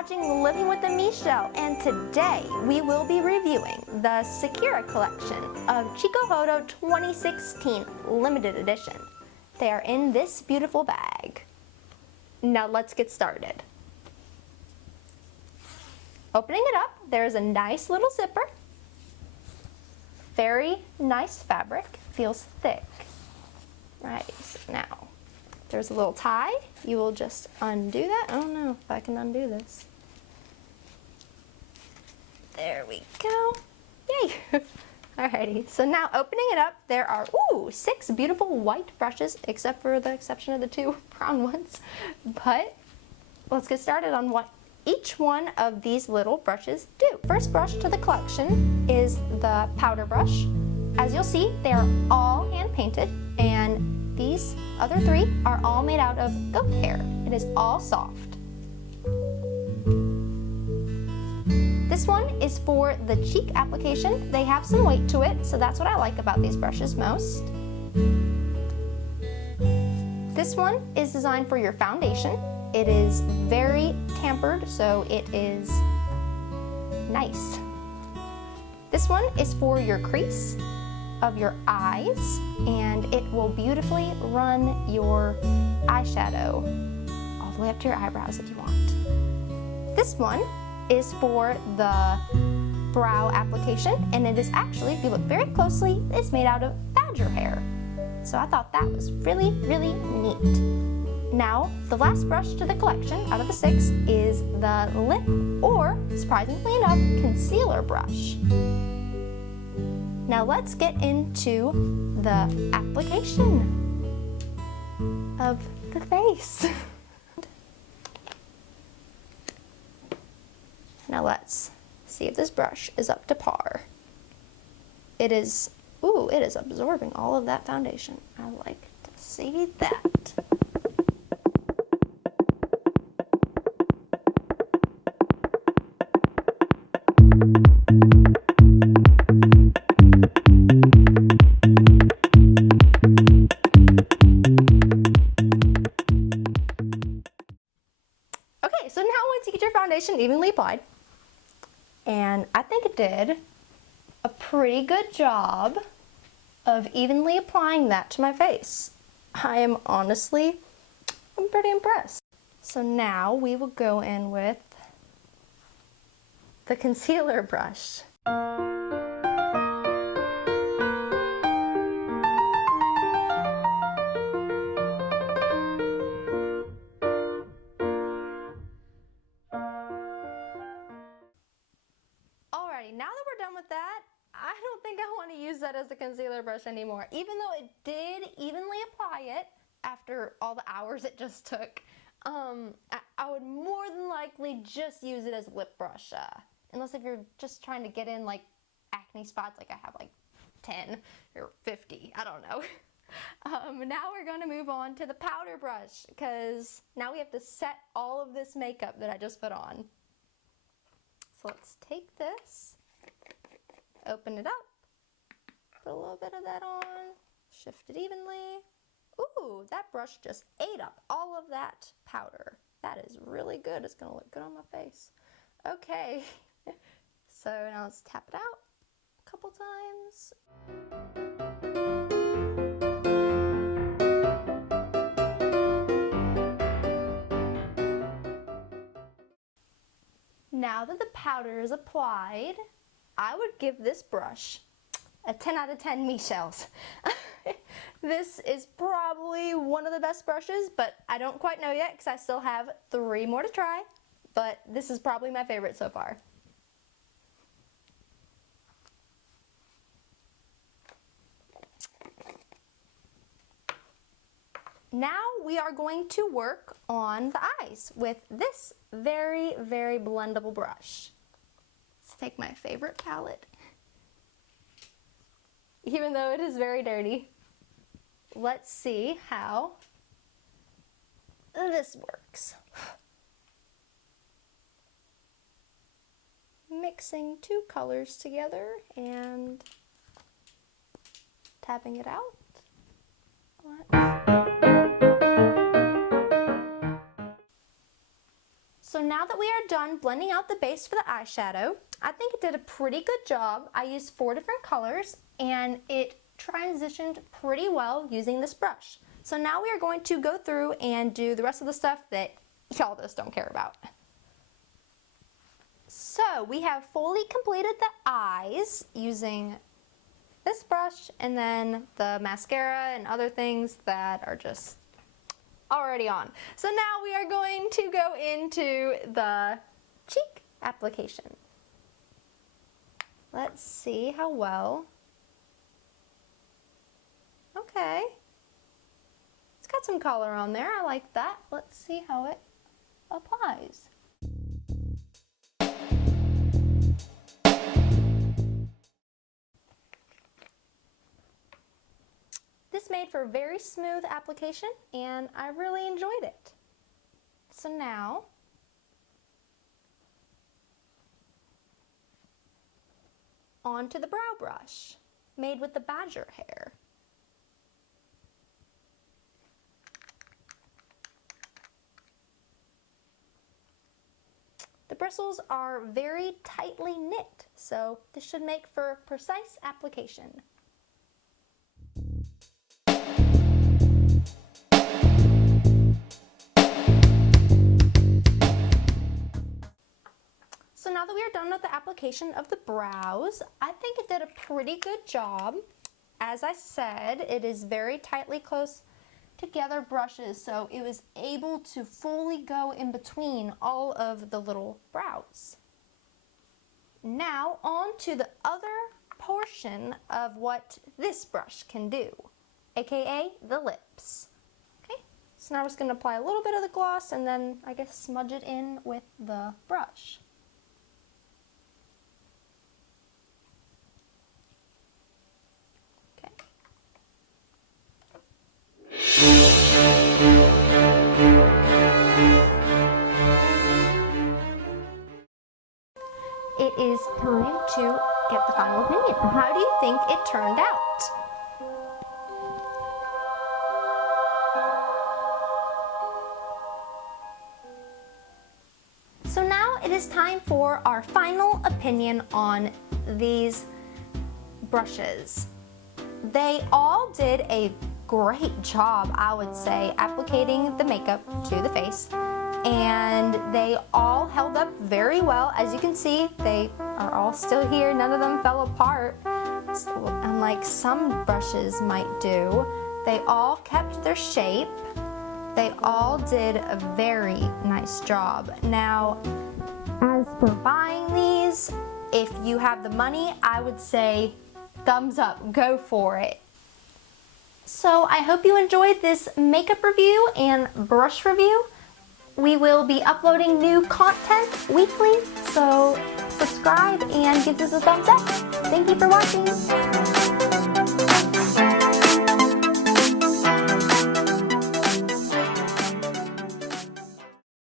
watching Living with the Michelle, and today we will be reviewing the Sakura collection of Chikuhodo 2016 limited edition. They are in this beautiful bag. Now let's get started. Opening it up, there's a nice little zipper. Very nice fabric, feels thick. Right, so now there's a little tie. You will just undo that. I don't know if I can undo this. There we go. Yay! Alrighty, so now opening it up, there are, 6 beautiful white brushes, except for the exception of the 2 brown ones. But let's get started on what each one of these little brushes do. First brush to the collection is the powder brush. As you'll see, they are all hand painted, and these other 3 are all made out of goat hair. It is all soft. This one is for the cheek application. They have some weight to it, so that's what I like about these brushes most. This one is designed for your foundation. It is very tampered, so it is nice. This one is for your crease of your eyes, and it will beautifully run your eyeshadow all the way up to your eyebrows if you want. This one is for the brow application, and it is actually, if you look very closely, it's made out of badger hair. So I thought that was really, really neat. Now, the last brush to the collection out of the 6 is the lip, or surprisingly enough, concealer brush. Now let's get into the application of the face. Now let's see if this brush is up to par. It is, it is absorbing all of that foundation. I like to see that. Okay, so now once you get your foundation evenly applied, and I think it did a pretty good job of evenly applying that to my face. I'm pretty impressed. So now we will go in with the concealer brush. Alrighty, now that we're done with that, I don't think I want to use that as a concealer brush anymore. Even though it did evenly apply it after all the hours it just took, I would more than likely just use it as a lip brush. Unless if you're just trying to get in like acne spots, like I have like 10 or 50, I don't know. Now we're going to move on to the powder brush, because now we have to set all of this makeup that I just put on. So let's take this, open it up, put a little bit of that on, shift it evenly. Ooh, that brush just ate up all of that powder. That is really good. It's gonna look good on my face. Okay, so now let's tap it out a couple times. Now that the powder is applied, I would give this brush a 10 out of 10 Michelle's. This is probably one of the best brushes, but I don't quite know yet because I still have 3 more to try, but this is probably my favorite so far. Now we are going to work on the eyes with this very, very blendable brush. Let's take my favorite palette. Even though it is very dirty, let's see how this works. Mixing 2 colors together and tapping it out. So now that we are done blending out the base for the eyeshadow, I think it did a pretty good job. I used 4 different colors and it transitioned pretty well using this brush. So now we are going to go through and do the rest of the stuff that y'all just don't care about. So we have fully completed the eyes using this brush and then the mascara and other things that are just already on. So now we are going to go into the cheek application. Let's see how well. Okay. It's got some color on there. I like that. Let's see how it applies. This made for a very smooth application and I really enjoyed it. So now, onto the brow brush, made with the badger hair. The bristles are very tightly knit, so this should make for precise application. So now that we are done with the application of the brows, I think it did a pretty good job. As I said, it is very tightly close together brushes, so it was able to fully go in between all of the little brows. Now on to the other portion of what this brush can do, aka the lips. Okay, so now I'm just going to apply a little bit of the gloss and then I guess smudge it in with the brush. It is time to get the final opinion. How do you think it turned out? So now it is time for our final opinion on these brushes. They all did a great job, I would say, applicating the makeup to the face, and they all held up very well. As you can see, they are all still here. None of them fell apart, unlike some brushes might do. They all kept their shape. They all did a very nice job. Now, as for buying these, if you have the money, I would say thumbs up, go for it. So I hope you enjoyed this makeup review and brush review. We will be uploading new content weekly, so subscribe and give this a thumbs up. Thank you for watching.